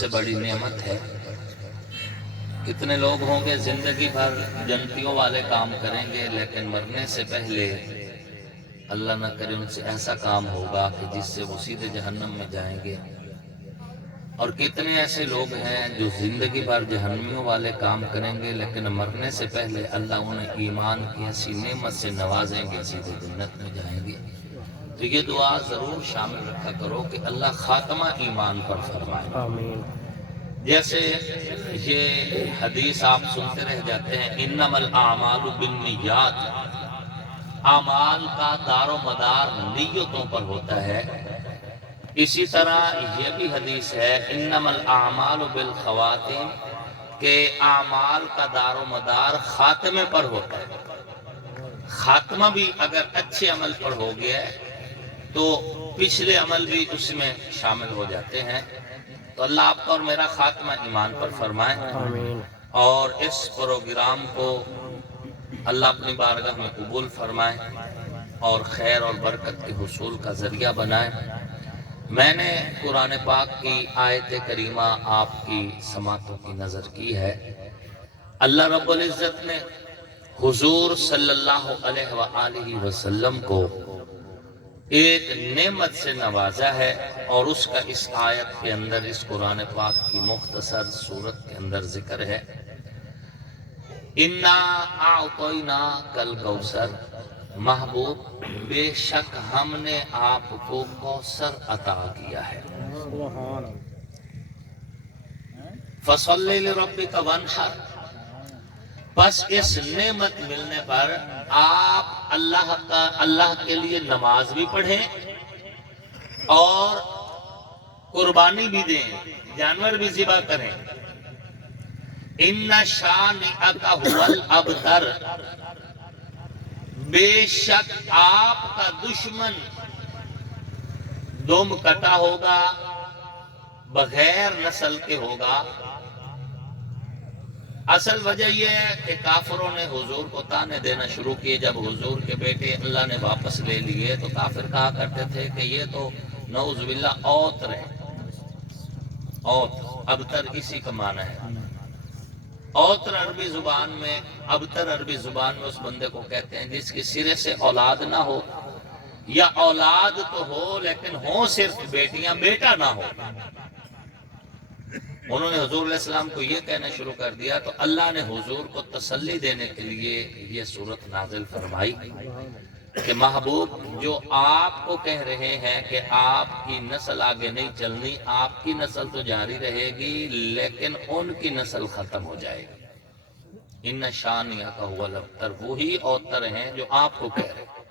سے بڑی نعمت ہے۔ کتنے لوگ ہوں گے زندگی بھر جنتیوں والے کام کریں گے، لیکن مرنے سے پہلے اللہ نہ کرے ان سے ایسا کام ہوگا کہ جس سے وہ سیدھے جہنم میں جائیں گے۔ اور کتنے ایسے لوگ ہیں جو زندگی بھر جہنمیوں والے کام کریں گے، لیکن مرنے سے پہلے اللہ انہیں ایمان کی ایسی نعمت سے نوازیں گے، سیدھے جنت میں جائیں گے۔ تو یہ دعا ضرور شامل رکھا کرو کہ اللہ خاتمہ ایمان پر فرمائے۔ آمین۔ جیسے یہ حدیث آپ سنتے رہ جاتے ہیں، انما الاعمال بالنیات، اعمال کا دار و مدار نیتوں پر ہوتا ہے۔ اسی طرح یہ بھی حدیث ہے، انما الاعمال بالخواتیم، کہ اعمال کا دار و مدار خاتمے پر ہوتا ہے۔ خاتمہ بھی اگر اچھے عمل پر ہو گیا ہے تو پچھلے عمل بھی اس میں شامل ہو جاتے ہیں۔ تو اللہ آپ کا اور میرا خاتمہ ایمان پر فرمائے، آمین۔ اور اس پروگرام کو اللہ اپنی بارگاہ میں قبول فرمائے اور خیر اور برکت کے حصول کا ذریعہ بنائے۔ میں نے قرآن پاک کی آیت کریمہ آپ کی سماعتوں کی نظر کی ہے۔ اللہ رب العزت نے حضور صلی اللہ علیہ وآلہ وسلم کو ایک نعمت سے نوازا ہے، اور اس کا اس آیت کے اندر، اس قرآن پاک کی مختصر صورت کے اندر ذکر ہے۔ اِنَّا أَعْطَيْنَاكَ الْكَوْثَرَ، محبوب بے شک ہم نے آپ کو کوثر عطا کیا ہے۔ فَصَلِّ لِرَبِّكَ وَانْحَرْ، بس اس نعمت ملنے پر آپ اللہ کے لیے نماز بھی پڑھیں اور قربانی بھی دیں، جانور بھی ذبح کریں۔ اِنَّ شَانِئَكَ هُوَ الْأَبْتَرُ، بے شک آپ کا دشمن دم کٹا ہوگا، بغیر نسل کے ہوگا۔ اصل وجہ یہ ہے کہ کافروں نے حضور کو طعنے دینا شروع کیے۔ جب حضور کے بیٹے اللہ نے واپس لے لیے تو کافر کہا کرتے تھے کہ یہ تو نعوذ باللہ اوتر ہے۔ اوتر، ابتر اسی کا معنی ہے۔ اوتر عربی زبان میں، ابتر عربی زبان میں اس بندے کو کہتے ہیں جس کی سرے سے اولاد نہ ہو، یا اولاد تو ہو لیکن ہو صرف بیٹیاں، بیٹا نہ ہو۔ انہوں نے حضور علیہ السلام کو یہ کہنا شروع کر دیا، تو اللہ نے حضور کو تسلی دینے کے لیے یہ صورت نازل فرمائی کہ محبوب، جو آپ کو کہہ رہے ہیں کہ آپ کی نسل آگے نہیں چلنی، آپ کی نسل تو جاری رہے گی لیکن ان کی نسل ختم ہو جائے گی۔ ان شانئک هو الابتر، وہی اوتر ہیں جو آپ کو کہہ رہے ہیں،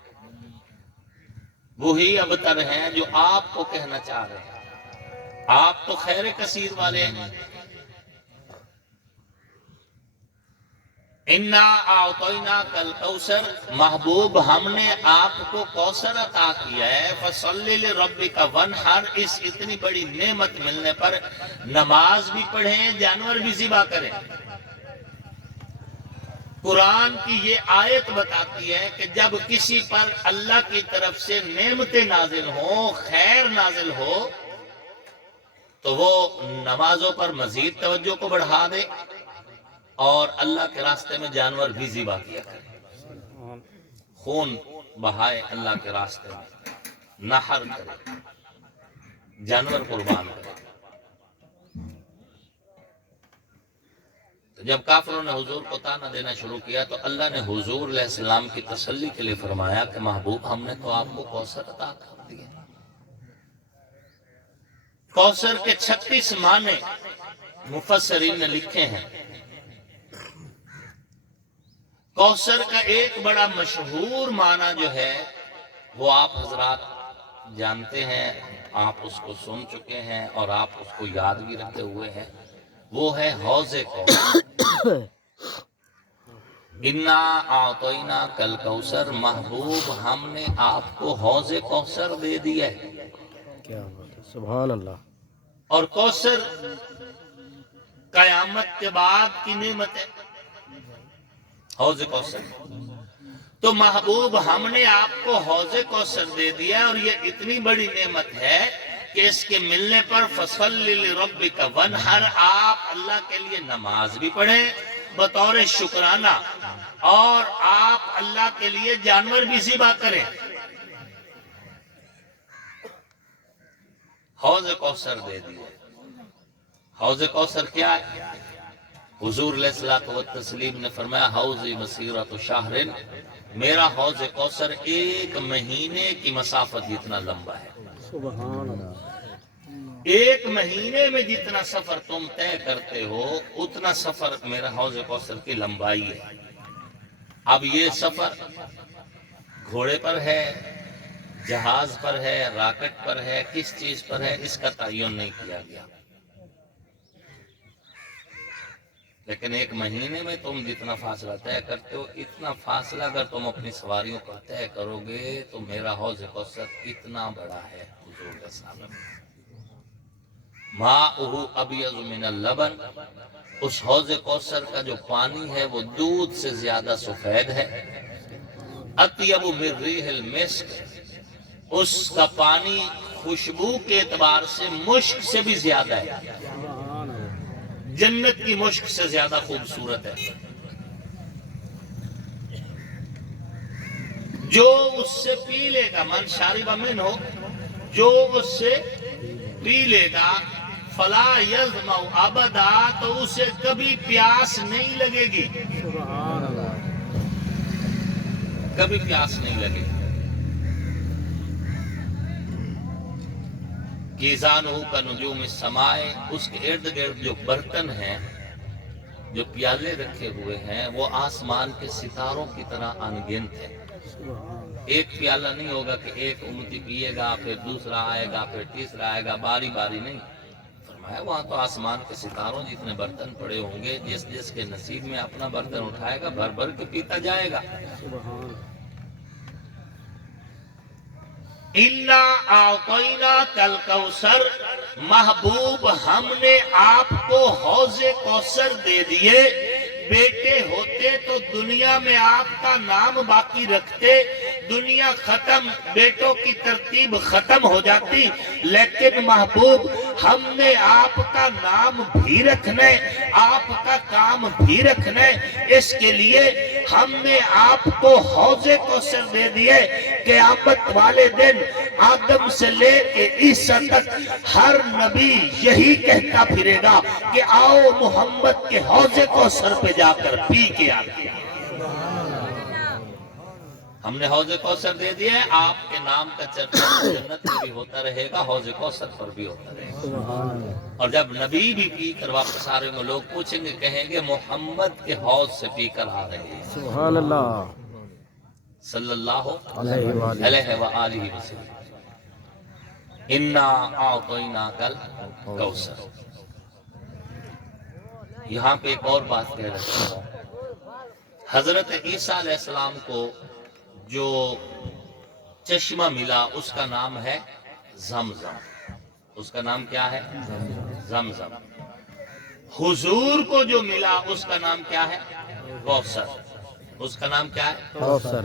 وہی ابتر ہیں جو آپ کو کہنا چاہ رہے ہیں۔ آپ تو خیر کثیر والے ہیں۔ اِنَّا أَعْطَيْنَاكَ الْكَوْثَرَ، محبوب ہم نے آپ کو کوثر عطا کیا ہے۔ فَصَلِّ لِرَبِّكَ وَانْحَرْ، اس اتنی بڑی نعمت ملنے پر نماز بھی پڑھیں، جانور بھی ذبح کریں۔ قرآن کی یہ آیت بتاتی ہے کہ جب کسی پر اللہ کی طرف سے نعمتیں نازل ہوں، خیر نازل ہو، تو وہ نمازوں پر مزید توجہ کو بڑھا دے اور اللہ کے راستے میں جانور بھی ذبح کیا کرے، خون بہائے اللہ کے راستے میں، نحر کرے، جانور قربان کرے۔ تو جب کافروں نے حضور کو طعنہ دینا شروع کیا تو اللہ نے حضور علیہ السلام کی تسلی کے لیے فرمایا کہ محبوب ہم نے تو آپ کو کوثر عطا کر دیا۔ کوثر کے 36 معنی مفسرین نے لکھے ہیں۔ کوثر کا ایک بڑا مشہور معنی جو ہے وہ آپ حضرات جانتے ہیں، آپ اس کو سن چکے ہیں اور آپ اس کو یاد بھی رکھتے ہوئے ہیں، وہ ہے حوض کوثر۔ اِنَّا أَعْطَيْنَاكَ الْكَوْثَرَ، محبوب ہم نے آپ کو حوض کوثر دے دیا ہے۔ کیا بات ہے، سبحان اللہ۔ اور کوثر قیامت کے بعد کی نعمت ہے، حوض کوثر۔ تو محبوب ہم نے آپ کو حوض کوثر دے دیا، اور یہ اتنی بڑی نعمت ہے کہ اس کے ملنے پر فصلی لربک ونحر، آپ اللہ کے لیے نماز بھی پڑھیں بطور شکرانہ، اور آپ اللہ کے لیے جانور بھی ذبح کریں۔ حوض کوثر دے دیے۔ حوض کوثر کیا ہے؟ حضور علیہ الصلوۃ والتسلیم نے فرمایا حوضی مسیرۃ شہر، میرا حوض کوثر 1 مہینے کی مسافت جتنا لمبا ہے۔ سبحان اللہ۔ 1 مہینے میں جتنا سفر تم طے کرتے ہو اتنا سفر میرا حوض کوثر کی لمبائی ہے۔ اب یہ سفر گھوڑے پر ہے، جہاز پر ہے، راکٹ پر ہے، کس چیز پر ہے اس کا تعین نہیں کیا گیا، لیکن 1 مہینے میں تم جتنا فاصلہ طے کرتے ہو اتنا فاصلہ اگر تم اپنی سواریوں پر طے کرو گے تو میرا حوض کوثر اتنا بڑا ہے۔ حضور کے سامنے ماؤہ ابیض من اللبن، اس حوض کوثر کا جو پانی ہے وہ دودھ سے زیادہ سفید ہے۔ اطیب من ریح المسک، اس کا پانی خوشبو کے اعتبار سے مشک سے بھی زیادہ ہے، جنت کی مشک سے زیادہ خوبصورت ہے۔ جو اس سے پی لے گا، من شارب منہ، جو اس سے پی لے گا فلا یظمأ ابدا، تو اسے کبھی پیاس نہیں لگے گی، سبحان اللہ۔ کبھی پیاس نہیں لگے گی۔ کیزانہ کا نجوم السماء، اس کے ارد گرد جو برتن ہیں، جو پیالے رکھے ہوئے ہیں وہ آسمان کے ستاروں کی طرح انگنت ہیں۔ ایک پیالہ نہیں ہوگا کہ ایک امتی پیے گا پھر دوسرا آئے گا پھر تیسرا آئے گا، باری باری نہیں۔ فرمایا وہاں تو آسمان کے ستاروں جتنے برتن پڑے ہوں گے، جس جس کے نصیب میں اپنا برتن اٹھائے گا بھر بھر کے پیتا جائے گا۔ اِنَّا أَعْطَيْنَاكَ الْكَوْثَرَ، محبوب ہم نے آپ کو حوض کوثر دے دیے۔ بیٹے ہوتے تو دنیا میں آپ کا نام باقی رکھتے، دنیا ختم، بیٹوں کی ترتیب ختم ہو جاتی، لیکن محبوب ہم نے آپ کا نام بھی رکھنا ہے، آپ کا کام بھی رکھنا ہے، اس کے لیے ہم نے آپ کو حوض کوثر دے دیے۔ قیامت والے دن آدم سے لے کے عیسیٰ تک ہر نبی یہی کہتا پھرے گا کہ آؤ محمد کے حوض کوثر پہ جا کر پی کے آتے ہیں۔ ہم نے حوض کوثر دے دیا ہے، آپ کے نام کا چرچا جنت میں بھی ہوتا رہے گا، حوض کوثر پر بھی ہوتا رہے گا۔ اور جب نبی بھی پی کر واپس آ رہے ہوں گے لوگ پوچھیں گے، کہیں گے محمد کے حوض سے پی کر آ رہے ہیں، سبحان اللہ صلی اللہ علیہ وآلہ علیہ وآلہ وسلم۔ اِنَّا أَعْطَيْنَاكَ الْكَوْثَرَ۔ یہاں پہ ایک اور بات کہہ رہا ہوں، حضرت عیسیٰ علیہ السلام کو جو چشمہ ملا اس کا نام ہے زمزم، اس کا نام کیا ہے؟ زمزم۔ حضور کو جو ملا اس کا نام کیا ہے؟ کوثر، اس کا نام کیا ہے؟ کوثر۔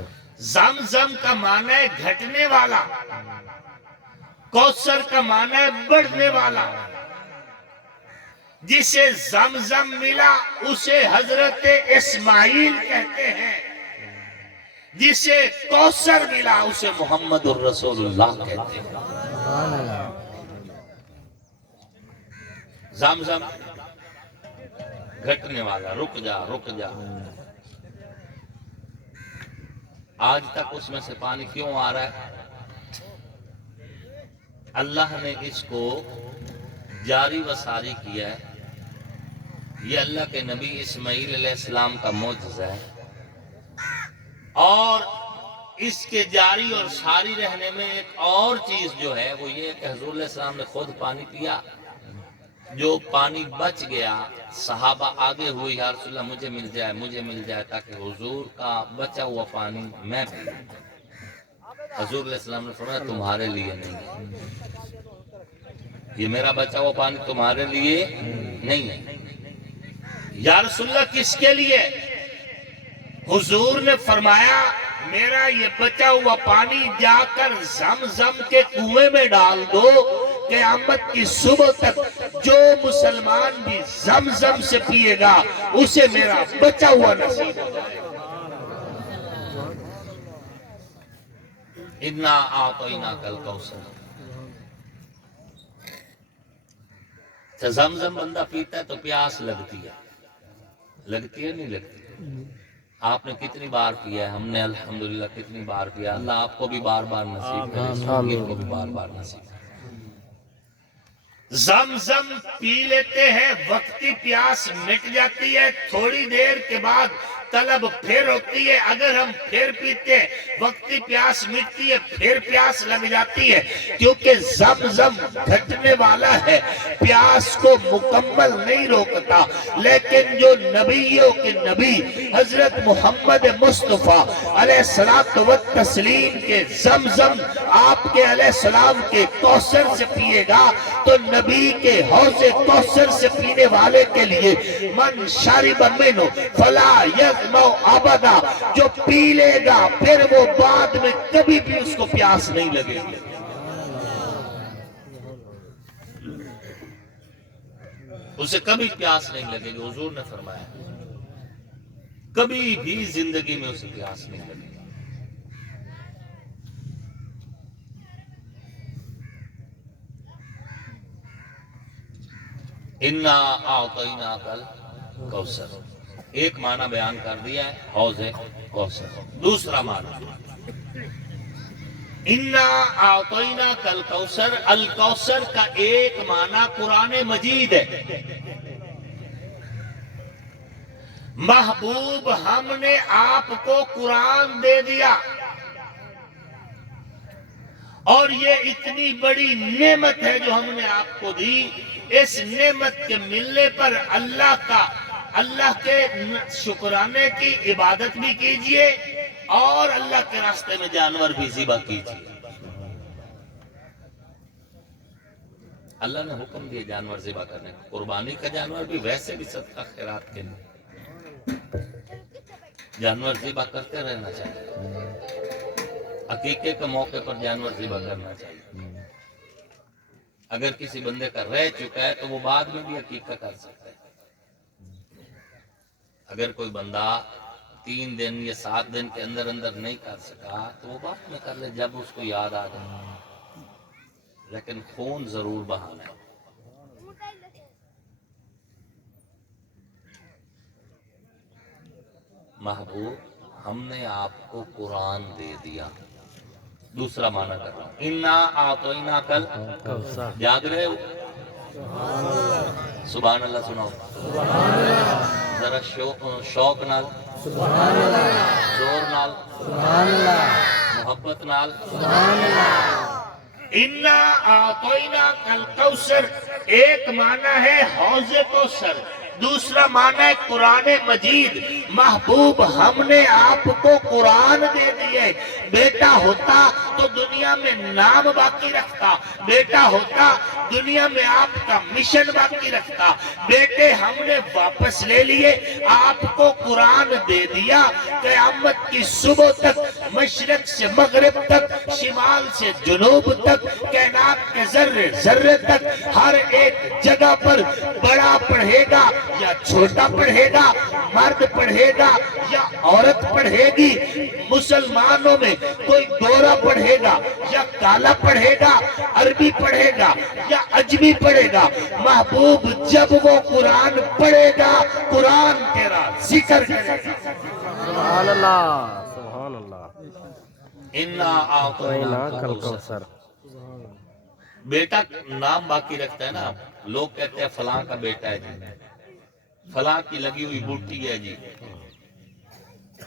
زمزم کا معنی ہے گھٹنے والا، کوثر کا معنی ہے بڑھنے والا۔ جسے زمزم ملا اسے حضرت اسماعیل کہتے ہیں، جسے کوثر ملا اسے محمد الرسول اللہ کہتے ہیں۔ زمزم گھٹنے والا، رک جا رک جا۔ آج تک اس میں سے پانی کیوں آ رہا ہے؟ اللہ نے اس کو جاری و ساری کیا ہے۔ یہ اللہ کے نبی اسماعیل علیہ السلام کا معجزہ ہے، اور اس کے جاری اور ساری رہنے میں ایک اور چیز جو ہے وہ یہ کہ حضور علیہ السلام نے خود پانی پیا، جو پانی بچ گیا صحابہ آگے ہوئے یا رسول اللہ مجھے مل جائے تاکہ حضور کا بچا ہوا پانی میں پی۔ حضور علیہ السلام نے فرمایا تمہارے لیے نہیں ہے، یہ میرا بچا ہوا پانی تمہارے لیے نہیں ہے۔ یا رسول اللہ کس کے لیے؟ حضور نے فرمایا میرا یہ بچا ہوا پانی جا کر زمزم کے کنویں میں ڈال دو، قیامت کی صبح تک جو مسلمان بھی زمزم سے پیے گا اسے میرا بچا ہوا نصیب ہو جائے گا۔ انا اعطیناک الکوثر۔ زمزم بندہ پیتا ہے تو پیاس لگتی ہے نہیں لگتی؟ آپ نے کتنی بار پیا ہے؟ ہم نے الحمدللہ کتنی بار پیا؟ اللہ آپ کو بھی بار بار نصیب کرے، اس فقیر کو بھی بار بار نصیب کرے۔ زمزم پی لیتے ہیں، وقتی پیاس مٹ جاتی ہے، تھوڑی دیر کے بعد طلب پھر ہوتی ہے، اگر ہم پھر پیتے ہیں وقتی پیاس مٹتی ہے پھر پیاس لگ جاتی ہے، کیونکہ زمزم گھٹنے والا ہے، پیاس کو مکمل نہیں روکتا۔ لیکن جو نبیوں کے نبی حضرت محمد مصطفیٰ علیہ الصلوۃ والتسلیم کے زمزم آپ کے علیہ السلام کے کوثر سے پیے گا تو نبی کے حوض کوثر سے پینے والے کے لیے من شرب منہ فلا یظمأ ابدا، جو پی لے گا پھر وہ بعد میں کبھی بھی اس کو پیاس نہیں لگے گی۔ اسے کبھی پیاس نہیں لگے گی، حضور نے فرمایا کبھی بھی زندگی میں اسے پیاس نہیں لگے گی۔ انا اعطیناک الکوثر، ایک معنی بیان کر دیا ہے حوض کوثر۔ دوسرا معنی انا اعطیناک الکوثر، الکوثر کا ایک معنی قرآن مجید ہے۔ محبوب ہم نے آپ کو قرآن دے دیا، اور یہ اتنی بڑی نعمت ہے جو ہم نے آپ کو دی۔ اس نعمت کے ملنے پر اللہ کے شکرانے کی عبادت بھی کیجئے اور اللہ کے راستے میں جانور بھی ذبح کیجئے۔ اللہ نے حکم دیا جانور ذبح کرنے کا، قربانی کا جانور بھی، ویسے بھی صدقہ خیرات کے لیے جانور ذبح کرتے رہنا چاہیے۔ عقیقے کے موقع پر جانور ذبح کرنا چاہیے۔ اگر کسی بندے کا رہ چکا ہے تو وہ بعد میں بھی عقیقہ کر سکتا ہے۔ اگر کوئی بندہ 3 دن یا 7 دن کے اندر نہیں کر سکا تو وہ بعد میں کر لے جب اس کو یاد آ جائے، لیکن خون ضرور بہانا ہے۔ محبوب ہم نے آپ کو قرآن دے دیا۔ دوسرا معنی کر رہا ہوں، انا اعطیناک الکوثر، یاد رہے ہو؟ سبحان اللہ سناؤ، ذرا شوق نال، زور نال، محبت نال۔ انا اعطیناک الکوثر ایک معنی ہے حوض کوثر، دوسرا معنی ہے قرآن مجید۔ محبوب ہم نے آپ کو قرآن دے دیے، بیٹا ہوتا تو دنیا میں نام باقی رکھتا، بیٹا ہوتا دنیا میں آپ کا مشن باقی رکھتا، بیٹے ہم نے واپس لے لیے، آپ کو قرآن دے دیا۔ قیامت کی صبح تک، مشرق سے مغرب تک، شمال سے جنوب تک، کائنات کے ذرے ذرے تک، ہر ایک جگہ پر بڑا پڑھے گا یا چھوٹا پڑھے گا، مرد پڑھے گا یا عورت پڑھے گی، مسلمانوں میں کوئی گورا پڑھے گا یا کالا پڑھے گا، عربی پڑھے گا یا عجمی پڑھے گا، محبوب جب وہ قرآن پڑھے گا قرآن تیرا ذکر کرے گا۔ سبحان اللہ، سبحان اللہ۔ انا اعطیناک الکوثر، بیٹا نام باقی رکھتا ہے نا، لوگ کہتے ہیں فلاں کا بیٹا ہے جی، فلاں کی لگی ہوئی بوٹی ہے جی،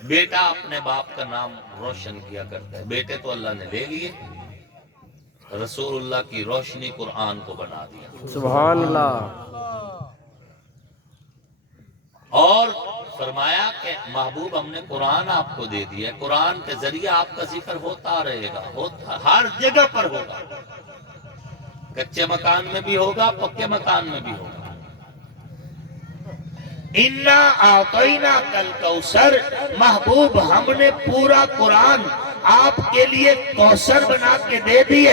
بیٹا اپنے باپ کا نام روشن کیا کرتا ہے۔ بیٹے تو اللہ نے لے لیے، رسول اللہ کی روشنی قرآن کو بنا دیا، سبحان اللہ۔ اور فرمایا کہ محبوب ہم نے قرآن آپ کو دے دیا ہے، قرآن کے ذریعے آپ کا ذکر ہوتا رہے گا، ہر جگہ پر ہوگا، کچے مکان میں بھی ہوگا، پکے مکان میں بھی ہوگا۔ انا اعطیناک الکوثر، محبوب ہم نے پورا قرآن آپ کے لیے کوثر بنا کے دے دیے.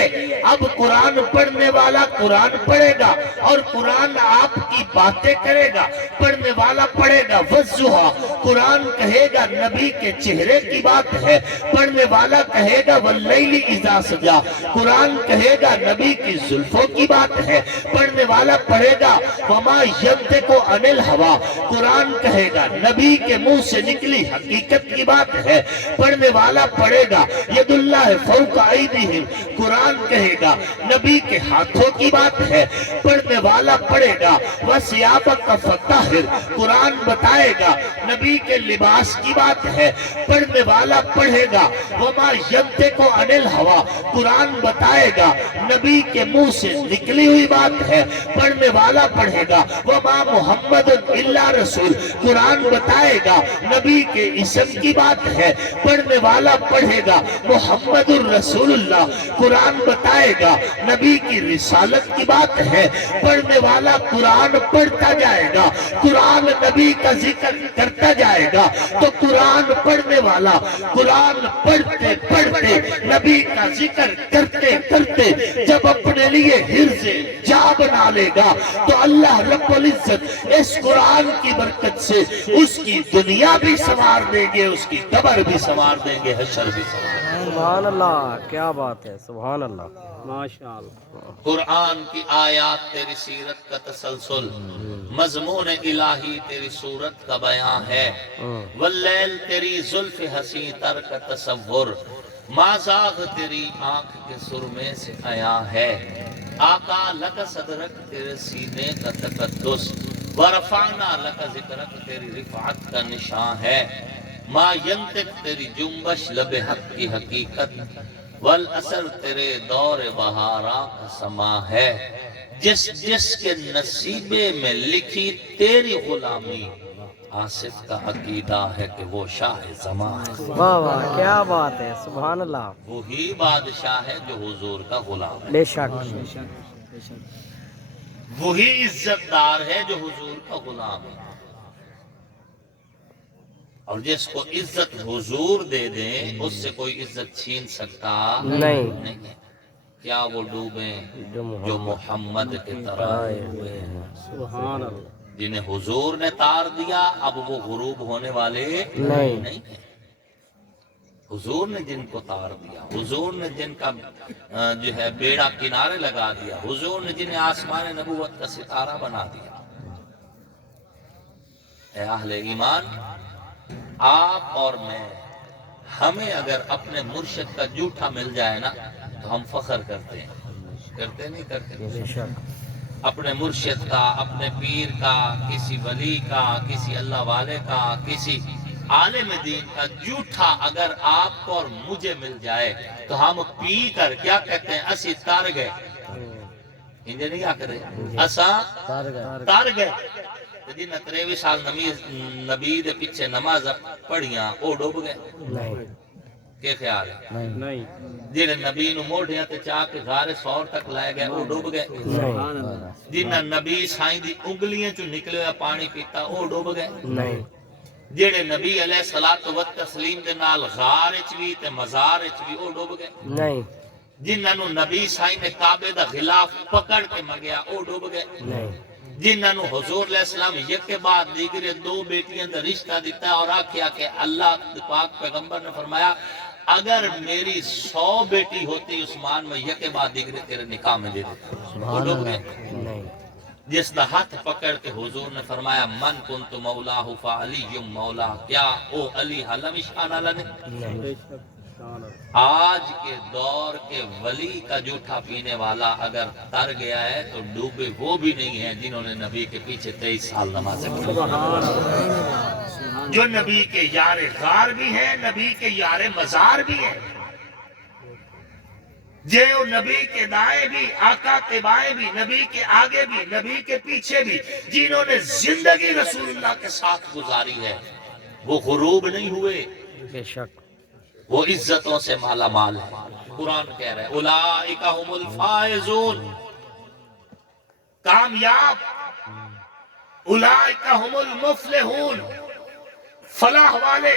اب قرآن پڑھنے والا قرآن پڑھے گا اور قرآن آپ کی باتیں کرے گا. پڑھنے والا پڑھے گا وضحا، قرآن کہے گا نبی کے چہرے کی بات ہے. پڑھنے والا کہے گا واللیل اذا سجا، قرآن کہے گا نبی کی زلفوں کی بات ہے. پڑھنے والا پڑھے گا وما ینطق عن الہوا، قرآن کہے گا نبی کے منہ سے نکلی حقیقت کی بات ہے. پڑھنے والا پڑھے گا ید اللہ فوق ایدیہم، قرآن کہے گا نبی کے ہاتھوں کی بات ہے. پڑھنے والا پڑھے گا وثیابک فطہر، قرآن بتائے گا نبی کے لباس کی بات ہے. پڑھنے والا پڑھے گا وما ینطق عن الہوا، قرآن بتائے گا نبی کے منہ سے نکلی ہوئی بات ہے. پڑھنے والا پڑھے گا وما محمد الا رسول، قرآن بتائے گا نبی کے اسم کی بات ہے. پڑھنے والا پڑھے گا محمد الرسول اللہ، قرآن بتائے گا نبی کی رسالت کی بات ہے. پڑھنے والا قرآن پڑھتا جائے گا، قرآن نبی کا ذکر کرتا جائے گا. تو قرآن پڑھنے والا قرآن پڑھتے پڑھتے نبی کا ذکر کرتے کرتے جب اپنے لیے حرز جا بنا لے گا تو اللہ رب العزت اس قرآن کی برکت سے اس کی دنیا بھی سنوار دیں گے، اس کی قبر بھی سنوار دیں گے، حشر بھی سنوار دیں گے. سبحان اللہ، کیا بات ہے، سبحان اللہ، ماشاء اللہ. قرآن کی آیات تیری سیرت کا تسلسل، مضمون الہی تیری صورت کا بیان ہے. واللیل تیری زلف حسین تر کا تصور، مازاغ تیری آنکھ کے سرمے سے عیاں ہے. آقا لک صدرک تیرے سینے کا تقدس، ورفعنا لک ذکرک تیری رفعت کا نشان ہے. ما ینطق تیری جنبش لب حق کی حقیقت، والاثر تیرے دور بہاراں کا سما ہے. جس جس کے نصیبے میں لکھی تیری غلامی، آصف کا عقیدہ ہے کہ وہ شاہ زماں ہے. واہ واہ، کیا بات ہے، سبحان اللہ. وہی بادشاہ ہے جو حضور کا غلام ہے، بے شک. وہی عزت دار ہے جو حضور کا غلام ہے. اور جس کو عزت حضور دے دیں اس سے کوئی عزت چھین سکتا نہیں. کیا وہ ڈوبیں جو محمد کے طرح ہوئے ہیں. سبحان اللہ. جنہیں حضور نے تار دیا اب وہ غروب ہونے والے نہیں. ہیں. حضور نے جن کو تار دیا، حضور نے جن کا جو ہے بیڑا کنارے لگا دیا، حضور نے جنہیں آسمان نبوت کا ستارہ بنا دیا. اے اہل ایمان، آپ اور میں، ہمیں اگر اپنے مرشد کا جھوٹا مل جائے نا تو ہم فخر کرتے ہیں. کرتے نہیں کرتے؟ بے شک. اپنے مرشد کا، اپنے پیر کا، کسی ولی کا، کسی اللہ والے کا، کسی عالم دین کا جھوٹا اگر آپ کو اور مجھے مل جائے تو ہم پی کر کیا کہتے ہیں؟ اسی تار گئے. انجھے نہیں کیا کہتے؟ اساں تار گئے. جنہیں 23 سال نبی دے پیچھے نماز پڑھیاں وہ ڈوب گئے. کیا خیال ہے؟ نہیں. جنہیں نبی نو موڑیاں تے چاہ کے غار سور تک لائے گئے وہ ڈوب گئے. جنہیں نبی سائیں دی انگلیاں چو نکلے ہوئے پانی پیتا وہ ڈوب گئے. نہیں. جڑے نبی علیہ الصلوۃ والتسلیم دے نال غار وچ وی تے مزار وچ وی او ڈوب گئے. نہیں. جنہاں نو نبی سائیں نے کعبے دا غلاف پکڑ کے منگیا او ڈوب گئے. نہیں. جنہاں نو حضور علیہ السلام یک کے بعد دیگرے 2 بیٹیاں دا رشتہ دیتا اور آکھیا کہ اللہ پاک پیغمبر نے فرمایا اگر میری 100 بیٹی ہوتی عثمان میں یک کے بعد دیگرے تیرے نکاح میں دے دیتا. وہ ڈوب گئے. نہیں. جس دا ہاتھ پکڑ کے حضور نے فرمایا من کنت مولاہ فعلی مولا، کیا او علی حلم شان اللہ نے؟ آج کے دور کے ولی کا جھوٹا پینے والا اگر تر گیا ہے تو ڈوبے وہ بھی نہیں ہیں جنہوں نے نبی کے پیچھے 23 سال نمازیں پڑھی. جو نبی کے یار غار بھی ہیں، نبی کے یار مزار بھی ہیں، جو نبی کے دائیں بھی، آقا کے بائیں بھی، نبی کے آگے بھی، نبی کے پیچھے بھی، جنہوں نے زندگی رسول اللہ کے ساتھ گزاری ہے وہ غروب نہیں ہوئے، بے شک. وہ عزتوں سے مالا مال ہے. قرآن کہہ رہے اولئک هم الفائزون، کامیاب، اولئک هم المفلحون، فلاح والے،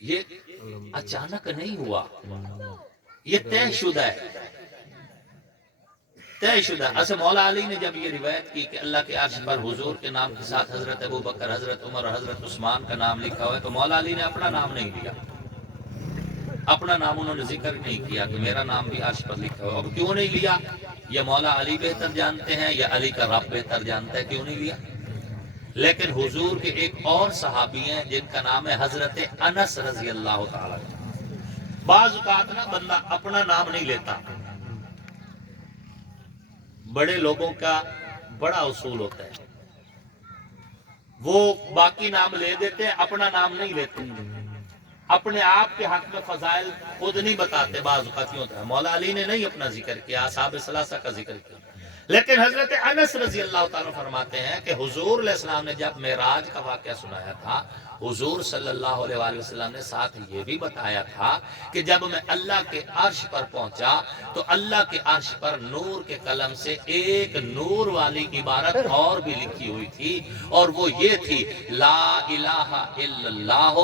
یہ اچانک نہیں ہوا، یہ طے شدہ ہے، طے شدہ۔ ایسے مولا علی نے جب یہ روایت کی کہ اللہ کے عرش پر حضور کے نام کے ساتھ حضرت ابوبکر، حضرت عمر اور حضرت عثمان کا نام لکھا ہوا ہے، تو مولا علی نے اپنا نام نہیں لیا، اپنا نام انہوں نے ذکر نہیں کیا کہ میرا نام بھی عرش پر لکھا ہوا۔ اب کیوں نہیں لیا؟ یہ مولا علی بہتر جانتے ہیں یا علی کا رب بہتر جانتا ہے کیوں نہیں لیا۔ لیکن حضور کے ایک اور صحابی ہیں جن کا نام ہے حضرت انس رضی اللہ تعالی عنہ۔ بعض اوقات نا بندہ اپنا نام نہیں لیتا، بڑے لوگوں کا بڑا اصول ہوتا ہے، وہ باقی نام لے دیتے ہیں، اپنا نام نہیں لیتے، اپنے آپ کے حق میں فضائل خود نہیں بتاتے۔ بعض اوقات ہوتا ہے، مولا علی نے نہیں اپنا ذکر کیا، اصحاب ثلاثہ کا ذکر کیا، لیکن حضرت انس رضی اللہ تعالیٰ فرماتے ہیں کہ حضور علیہ السلام نے جب معراج کا واقعہ سنایا تھا، حضور صلی اللہ علیہ وآلہ وسلم نے ساتھ یہ بھی بتایا تھا کہ جب میں اللہ کے عرش پر پہنچا تو اللہ کے عرش پر نور کے قلم سے ایک نور والی عبارت اور بھی لکھی ہوئی تھی، اور وہ یہ تھی، لا الہ الا اللہ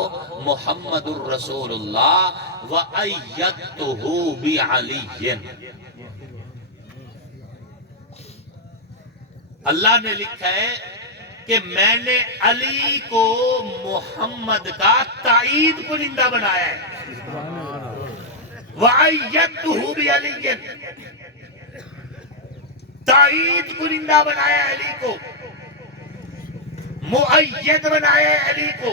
محمد الرسول اللہ وَأَيَّدْتُهُ بِعَلِيٍّ۔ اللہ نے لکھا ہے کہ میں نے علی کو محمد کا تائید کنندہ بنایا ہے، وَأَيَّدْتُهُ بِعَلِيٍّ، تائید کنندہ بنایا ہے علی کو، مؤید بنایا ہے علی کو۔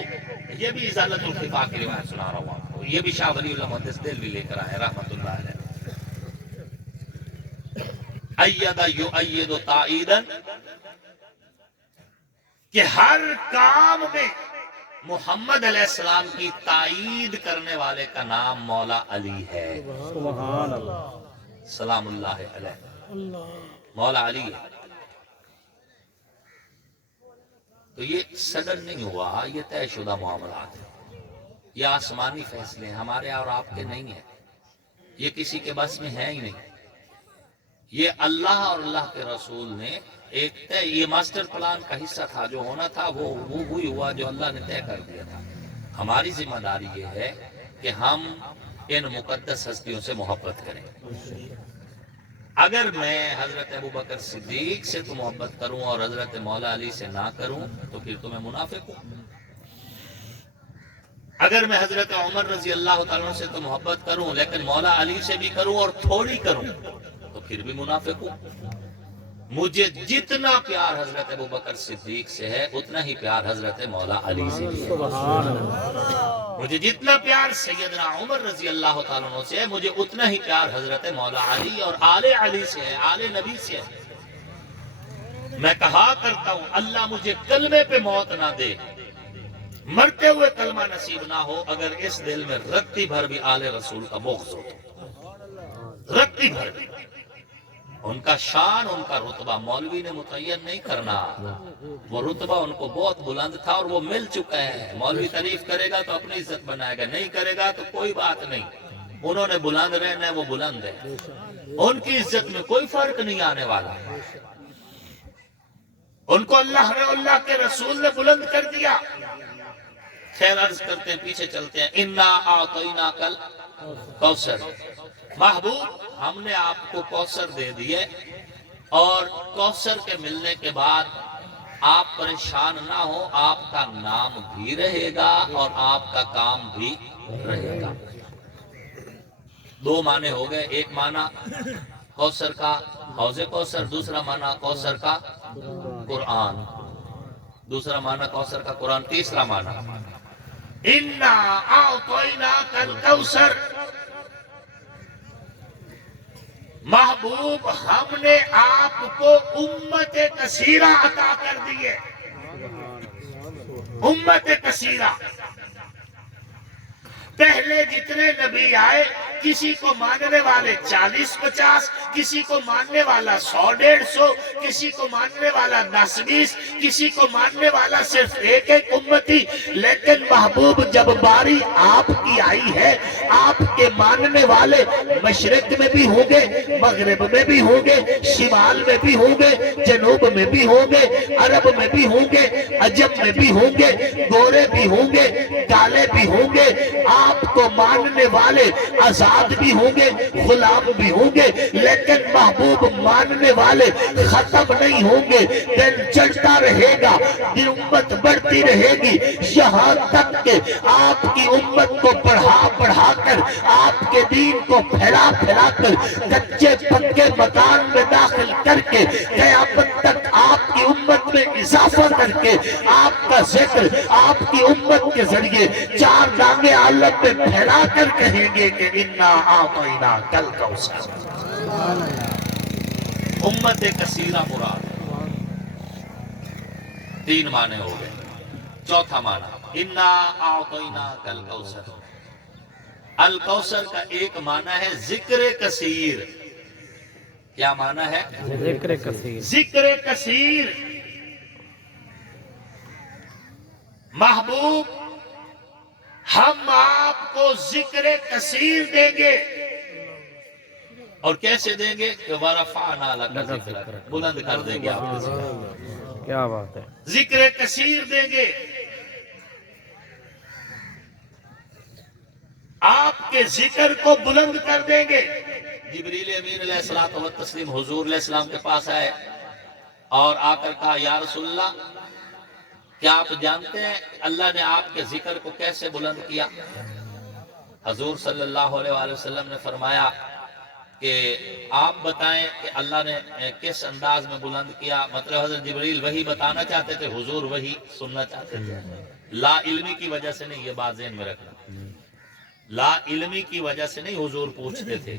یہ بھی ازالت الخفا کی روایت سنا رہا ہوں آپ کو، یہ بھی شاہ ولی اللہ محدث دہلوی لے کر آئے رحمت اللہ علیہ۔ اید یؤید تائیدا، کہ ہر کام میں محمد علیہ السلام کی تائید کرنے والے کا نام مولا علی ہے، سبحان اللہ، سلام اللہ علیہ، مولا علی ہے۔ تو یہ سڈن نہیں ہوا، یہ طے شدہ معاملات ہیں، یہ آسمانی فیصلے ہیں، ہمارے اور آپ کے نہیں ہیں، یہ کسی کے بس میں ہے ہی نہیں، یہ اللہ اور اللہ کے رسول نے ایک طے، یہ ماسٹر پلان کا حصہ تھا، جو ہونا تھا وہ ہوئی ہوا، جو اللہ نے طے کر دیا تھا۔ ہماری ذمہ داری یہ ہے کہ ہم ان مقدس ہستیوں سے محبت کریں۔ اگر میں حضرت ابوبکر صدیق سے تو محبت کروں اور حضرت مولا علی سے نہ کروں تو پھر تو میں منافق ہوں۔ اگر میں حضرت عمر رضی اللہ تعالیٰ سے تو محبت کروں لیکن مولا علی سے بھی کروں اور تھوڑی کروں تو پھر بھی منافق ہوں۔ مجھے جتنا پیار حضرت ابوبکر صدیق سے ہے اتنا ہی پیار حضرت مولا علی سے ہے، سبحان اللہ، مجھے جتنا پیار سیدنا عمر رضی اللہ تعالیٰ عنہ سے ہے مجھے اتنا ہی پیار حضرت مولا علی اور آل علی سے ہے، آل نبی سے ہے۔ میں کہا کرتا ہوں اللہ مجھے کلمے پہ موت نہ دے، مرتے ہوئے کلمہ نصیب نہ ہو اگر اس دل میں رتی بھر بھی آل رسول کا بغض ہو، رتی بھر بھی۔ ان کا شان، ان کا رتبہ مولوی نے متعین نہیں کرنا، وہ رتبہ ان کو بہت بلند تھا اور وہ مل چکا ہے۔ مولوی تعریف کرے گا تو اپنی عزت بنائے گا، نہیں کرے گا تو کوئی بات نہیں، انہوں نے بلند رہنا ہے، وہ بلند ہے، ان کی عزت میں کوئی فرق نہیں آنے والا۔ ان کو اللہ نے، اللہ کے رسول نے بلند کر دیا۔ خیر عرض کرتے ہیں، پیچھے چلتے ہیں۔ انا اعطیناک الکوثر، محبوب ہم نے آپ کو کوثر دے دیے، اور کوثر کے ملنے کے بعد آپ پریشان نہ ہو، آپ کا نام بھی رہے گا اور آپ کا کام بھی رہے گا۔ دو معنی ہو گئے، ایک معنی کوثر کا حوض کوثر، دوسرا معنی کوثر کا قرآن، دوسرا معنی کوثر کا قرآن، تیسرا معنی انا اعطیناک الکوثر، محبوب ہم نے آپ کو امت کثیرہ عطا کر دیے، امت کثیرہ۔ پہلے جتنے نبی آئے کسی کو ماننے والے 40-50، کسی کو ماننے والا 100-150، کسی کو ماننے والا 10-20، کسی کو ماننے والا صرف ایک امتی. لیکن محبوب جب باری آپ کی آئی ہے، آپ کے ماننے والے مشرق میں بھی ہوں گے، مغرب میں بھی ہوں گے، شمال میں بھی ہوں گے، جنوب میں بھی ہوں گے، عرب میں بھی ہوں گے، عجم میں بھی ہوں گے، گورے بھی ہوں گے، کالے بھی ہوں گے. آپ کو ماننے والے آزاد بھی ہوں گے، غلام بھی ہوں گے، لیکن محبوب ماننے والے ختم نہیں ہوں گے. دن چڑھتا رہے گا، دن امت بڑھتی رہے گی، یہاں تک کہ آپ کی امت کو بڑھا کر، آپ کے دین کو پھیلا کر، کچے پکے مکان میں داخل کر کے، قیامت تک آپ کی امت میں اضافہ کر کے، آپ کا ذکر آپ کی امت کے ذریعے 4 دانگے عالم میں پھیلا کر کہیں گے کہ انا اعطینا کل کوثر. امت کثیرہ مراد 3 معنی ہو گئے. چوتھا معنی انا اعطینا کل کوثر. الکوثر کا ایک معنی ہے ذکر کثیر. کیا معنی ہے؟ ذکر کثیر. ذکر کثیر. محبوب ہم آپ کو ذکر کثیر دیں گے. اور کیسے دیں گے؟ کہ وَرَفَعْنَا لَكَ ذِكْرَكَ، بلند کر دیں گے آپ کے ذکر. کیا بات ہے. ذکر کثیر دیں گے. آپ کے ذکر کو بلند کر دیں گے. جبریل امین علیہ الصلوۃ والتسلیم حضور علیہ السلام کے پاس آئے اور آ کر کہا یا رسول اللہ، کیا آپ جانتے ہیں اللہ نے آپ کے ذکر کو کیسے بلند کیا؟ حضور صلی اللہ علیہ وآلہ وسلم نے فرمایا کہ آپ بتائیں کہ اللہ نے کس انداز میں بلند کیا. مطلب حضرت جبریل وہی بتانا چاہتے تھے، حضور وہی سننا چاہتے تھے. لا علمی کی وجہ سے نہیں، یہ بات ذہن میں رکھنا. لا علمی کی وجہ سے نہیں حضور پوچھتے تھے.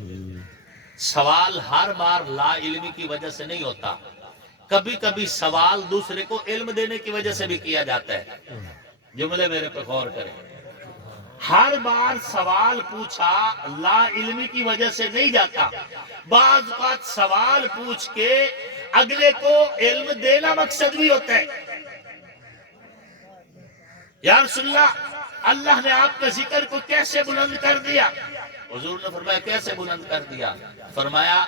سوال ہر بار لا علمی کی وجہ سے نہیں ہوتا. کبھی کبھی سوال دوسرے کو علم دینے کی وجہ سے بھی کیا جاتا ہے. جملے میرے پہ غور کریں. ہر بار سوال پوچھا لا علمی کی وجہ سے نہیں جاتا. بعض بات سوال پوچھ کے اگلے کو علم دینا مقصد بھی ہوتا ہے. یا رسول اللہ، اللہ نے آپ کے ذکر کو کیسے بلند کر دیا؟ حضور نے فرمایا کیسے بلند کر دیا؟ فرمایا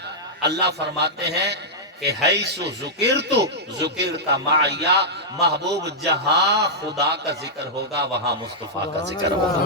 اللہ فرماتے ہیں کہ حیث ذکرت ذکرت معیا. محبوب جہاں خدا کا ذکر ہوگا وہاں مصطفیٰ کا ذکر ہوگا.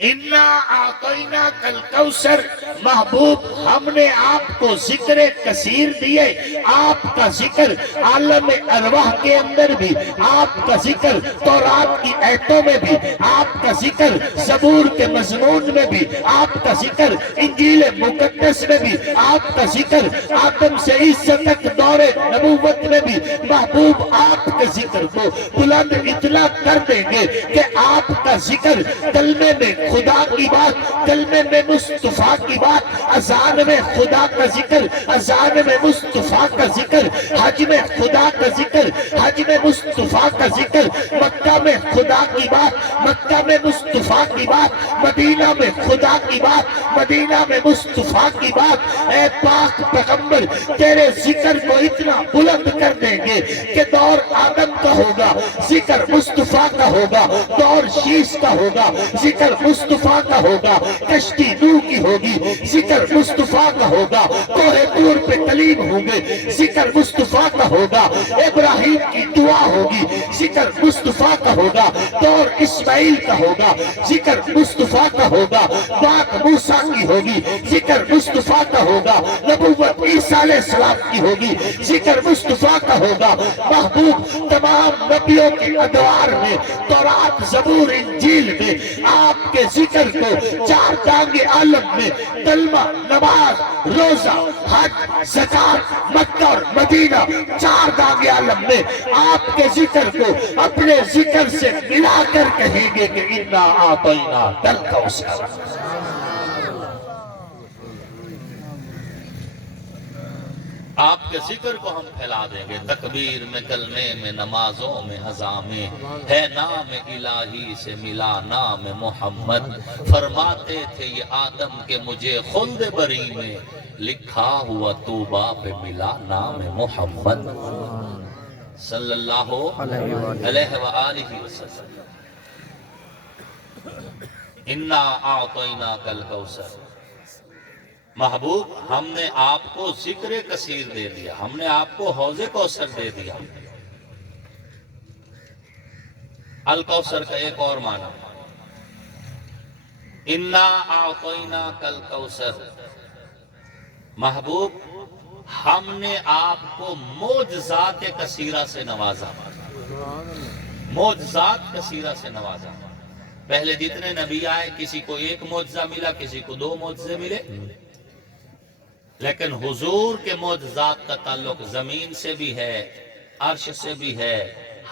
انا اعطینا کل کوثر. محبوب ہم نے آپ کو ذکر کثیر دیے. آپ کا ذکر عالم ارواح کے اندر بھی، آپ کا ذکر تورات کی آیتوں میں بھی، آپ کا ذکر زبور کے مضمون میں بھی، آپ کا ذکر انجیل مقدس میں بھی، آپ کا ذکر آدم سے عیسی تک دور نبوت میں بھی. محبوب آپ کے ذکر کو بلند اتنا کر دیں گے کہ آپ کا ذکر کلمے میں خدا کی بات، کلمے میں مصطفیٰ کی بات، اذان میں خدا کا ذکر، اذان میں مصطفیٰ کا ذکر، حج میں خدا کا ذکر، حج میں مصطفیٰ کا ذکر، مکہ میں خدا کی بات، مکہ میں مصطفیٰ کی بات، مدینہ میں خدا کی بات، مدینہ میں مصطفیٰ کی بات. اے پاک پیغمبر، تیرے ذکر کو اتنا بلند کر دیں گے کہ دور آدم کا ہوگا ذکر مصطفیٰ کا ہوگا، دور شیش کا ہوگا ذکر مصطفیٰ کا ہوگا، کشتی نوح کی ہوگی ذکر مصطفیٰ کا ہوگا، کوہ طور پہ کلیم ہوں گے ذکر مصطفیٰ کا ہوگا، ابراہیم کی دعا ہوگی ذکر مصطفیٰ کا ہوگا، دور اسماعیل کا ہوگا ذکر مصطفیٰ کا ہوگا، بات موسیٰ کی ہوگی ذکر مصطفیٰ کا ہوگا، نبوت عیسیٰ علیہ السلام کی ہوگی ذکر مصطفیٰ کا ہوگا. محبوب تمام نبیوں کے ادوار میں، تورات زبور انجیل میں آپ کے ذکر کو 4 دانگے عالم میں، کلمہ، نماز، روزہ، حج، زکات، مکہ اور مدینہ، 4 دانگے عالم میں آپ کے ذکر کو اپنے ذکر سے ملا کر کہیں گے کہ انا اعطینا کل کوثر. آپ کے ذکر کو ہم پھیلا دیں گے، تکبیر میں، کلمے میں، نمازوں میں، ہزا میں، ہے نام الہی سے ملا نام محمد، فرماتے تھے یہ آدم کے مجھے خلد بری میں، لکھا ہوا طوبہ پہ ملا نام محمد صلی اللہ علیہ وآلہ وسلم۔ انا اعطیناک الکوثر، محبوب ہم نے آپ کو ذکر کثیر دے دیا، ہم نے آپ کو حوض کوثر دے دیا۔ الکوثر کا ایک اور معنی، انا اعطیناک الکوثر، محبوب ہم نے آپ کو معجزات کثیرہ سے نوازا، معجزات کثیرہ سے نوازا۔ پہلے جتنے نبی آئے کسی کو ایک معجزہ ملا، کسی کو 2 معجزے ملے، لیکن حضور کے معجزات کا تعلق زمین سے بھی ہے، عرش سے بھی ہے،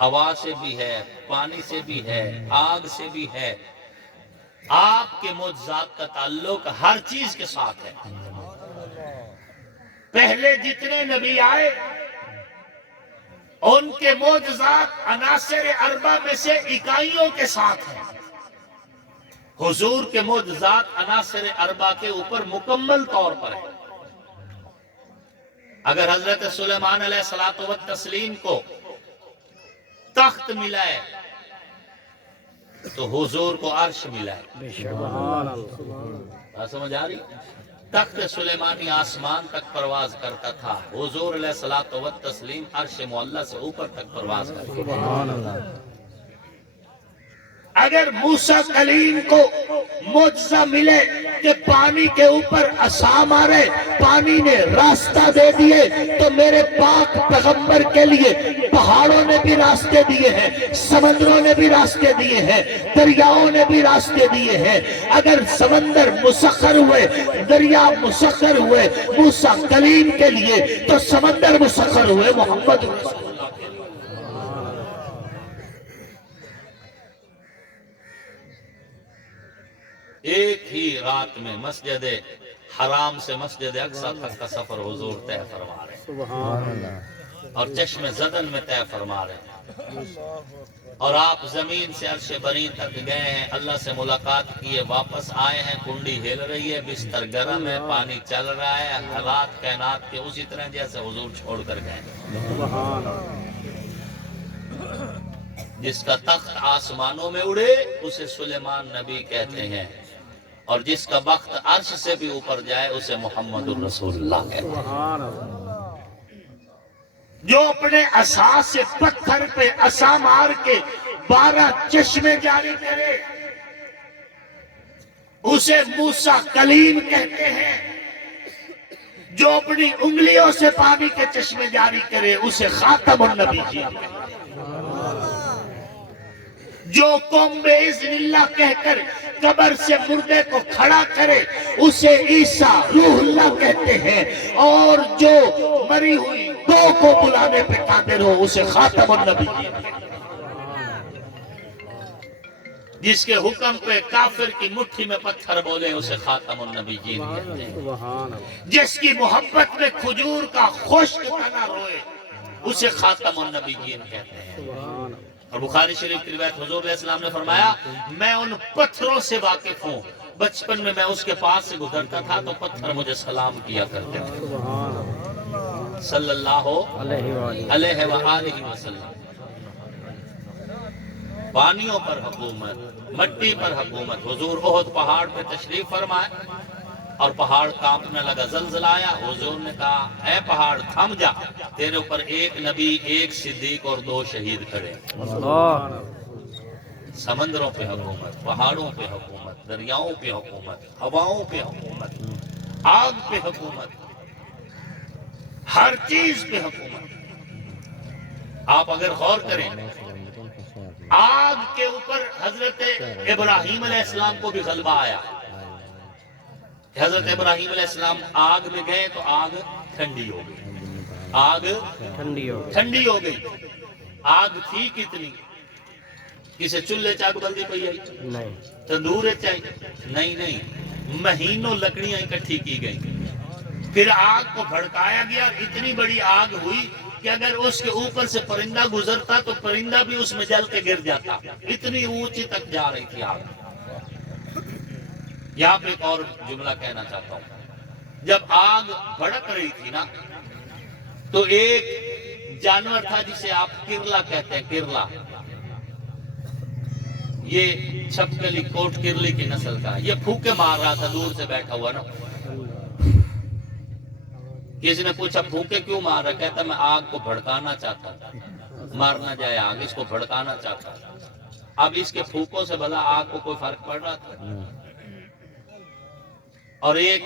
ہوا سے بھی ہے، پانی سے بھی ہے، آگ سے بھی ہے۔ آپ کے معجزات کا تعلق ہر چیز کے ساتھ ہے۔ پہلے جتنے نبی آئے ان کے معجزات عناصر اربع میں سے اکائیوں کے ساتھ ہیں۔ حضور کے معجزات عناصر اربع کے اوپر مکمل طور پر ہیں۔ اگر حضرت سلیمان علیہ الصلوۃ والتسلیم کو تخت ملا ہے تو حضور کو عرش ملا ہے۔ سبحان اللہ۔ بات سمجھ آ رہی؟ تخت سلیمانی آسمان تک پرواز کرتا تھا، حضور علیہ الصلوۃ والتسلیم عرش معلی سے اوپر تک پرواز کرتا تھا۔ سبحان اللہ۔ اگر موسیٰ کلیم کو معجزہ ملے کہ پانی کے اوپر عصا مارے، پانی نے راستہ دے دیے، تو میرے پاک پیغمبر کے لیے پہاڑوں نے بھی راستے دیے ہیں، سمندروں نے بھی راستے دیے ہیں، دریاؤں نے بھی راستے دیے ہیں۔ اگر سمندر مسخر ہوئے، دریا مسخر ہوئے موسیٰ کلیم کے لیے، تو سمندر مسخر ہوئے محمد رسول اللہ۔ ایک ہی رات میں مسجد حرام سے مسجد اقصی تک کا سفر حضور طے فرما رہے ہیں، سبحان اللہ۔ اور چشم زدن میں طے فرما رہے ہیں، اور آپ زمین سے عرش بری تک گئے ہیں، اللہ سے ملاقات کیے، واپس آئے ہیں، کنڈی ہل رہی ہے، بستر گرم ہے، پانی چل رہا ہے، حالات کائنات کے اسی طرح جیسے حضور چھوڑ کر گئے ہیں۔ سبحان اللہ۔ جس کا تخت آسمانوں میں اڑے اسے سلیمان نبی کہتے ہیں، اور جس کا بخت عرش سے بھی اوپر جائے اسے محمد الرسول اللہ کہتے ہیں۔ سبحان اللہ۔ جو اپنے عصا سے پتھر پہ عصا مار کے 12 چشمے جاری کرے اسے موسیٰ کلیم کہتے ہیں۔ جو اپنی انگلیوں سے پانی کے چشمے جاری کرے اسے خاتم النبی جی کہتے ہیں۔ جو قوم بِإِذْنِ اللہ کہہ کر قبر سے مردے کو کھڑا کرے اسے عیسیٰ روح اللہ کہتے ہیں، اور جو مری ہوئی دو کو بلانے پہ قادر ہو اسے خاتم النبی کہتے ہیں۔ جس کے حکم پہ کافر کی مٹھی میں پتھر بولے اسے خاتم النبی کہتے ہیں۔ سبحان اللہ۔ جس کی محبت میں کھجور کا خشک تنا روئے اسے خاتم النبی کہتے ہیں۔ سبحان اللہ۔ اور بخاری شریف کی روایت حضور علیہ السلام نے فرمایا میں ان پتھروں سے واقف ہوں، بچپن میں اس کے پاس سے گزرتا تھا تو پتھر مجھے سلام کیا کرتے تھے، سبحان اللہ۔ صلی اللہ علیہ وآلہ۔ علیہ وآلہ وسلم۔ پانیوں پر حکومت، مٹی پر حکومت۔ حضور احد پہاڑ پہ تشریف فرمائے اور پہاڑ کانپنے لگا، زلزلہ آیا، حضور نے کہا اے پہاڑ تھم جا، تیرے اوپر ایک نبی، ایک صدیق اور 2 شہید کھڑے۔ اللہ۔ سمندروں پہ حکومت، پہاڑوں پہ حکومت، دریاؤں پہ حکومت، ہواؤں پہ حکومت، آگ پہ حکومت، ہر چیز پہ حکومت۔ آپ اگر غور کریں آگ کے اوپر حضرت ابراہیم علیہ السلام کو بھی غلبہ آیا۔ حضرت ابراہیم علیہ السلام آگ میں گئے تو آگ ٹھنڈی ہو گئی، آگ ٹھنڈی ہو۔ ٹھنڈی ہو گئی۔ آگ تھی کتنی؟ کسے چولہے چاک بلدی پئی آئی، نہیں۔ تندور چاہیے؟ نہیں، مہینوں لکڑیاں اکٹھی کی گئی، پھر آگ کو بھڑکایا گیا، اتنی بڑی آگ ہوئی کہ اگر اس کے اوپر سے پرندہ گزرتا تو پرندہ بھی اس میں جل کے گر جاتا، اتنی اونچی تک جا رہی تھی آگ۔ یہاں پہ ایک اور جملہ کہنا چاہتا ہوں، جب آگ بھڑک رہی تھی نا تو ایک جانور تھا جسے آپ کرلا کہتے ہیں، کرلا، یہ چھپکلی کوٹ کرلی کی نسل کا، یہ پھوکے مار رہا تھا دور سے بیٹھا ہوا نا۔ کسی نے پوچھا پھوکے کیوں مار رہا؟ کہتا میں آگ کو بھڑکانا چاہتا تھا، مارنا جائے آگ، اس کو بھڑکانا چاہتا تھا۔ اب اس کے پھوکوں سے بھلا آگ کو کوئی فرق پڑ رہا تھا؟ اور ایک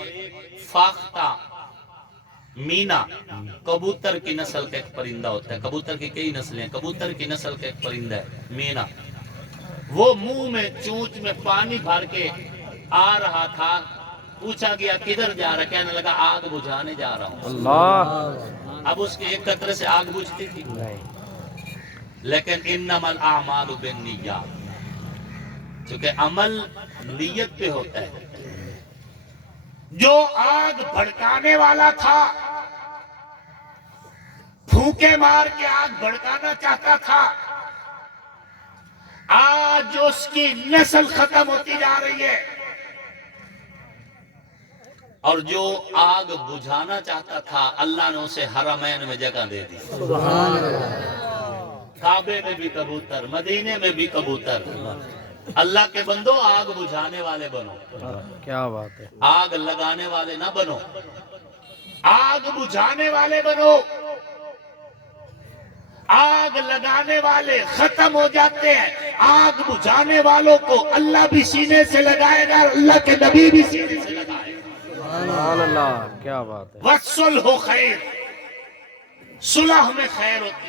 فاختہ مینا، کبوتر کی نسل کا ایک پرندہ ہوتا ہے، کبوتر کی کئی نسلیں ہیں، کبوتر کی نسل کا ایک پرندہ ہے مینا، وہ منہ میں چونچ میں پانی بھر کے آ رہا تھا۔ پوچھا گیا کدھر جا رہا؟ کہنے لگا آگ بجھانے جا رہا ہوں۔ اللہ، اب اس کے ایک قطرے سے آگ بجھتی تھی؟ لیکن انما الاعمال بالنیات، چونکہ عمل نیت پہ ہوتا ہے۔ جو آگ بھڑکانے والا تھا، پھوکے مار کے آگ بھڑکانا چاہتا تھا، آج اس کی نسل ختم ہوتی جا رہی ہے۔ اور جو آگ بجھانا چاہتا تھا اللہ نے اسے حرمین میں جگہ دے دی۔ کعبے میں بھی کبوتر، مدینے میں بھی کبوتر۔ اللہ کے بندو آگ بجھانے والے بنو، کیا بات ہے، آگ لگانے والے نہ بنو، آگ بجھانے والے بنو۔ آگ لگانے والے ختم ہو جاتے ہیں، آگ بجھانے والوں کو اللہ بھی سینے سے لگائے گا، اللہ کے نبی بھی سینے سے لگائے گا۔ سبحان اللہ، کیا بات ہے۔ وَالصُّلْحُ خیر، صلح میں خیر ہوتی ہے۔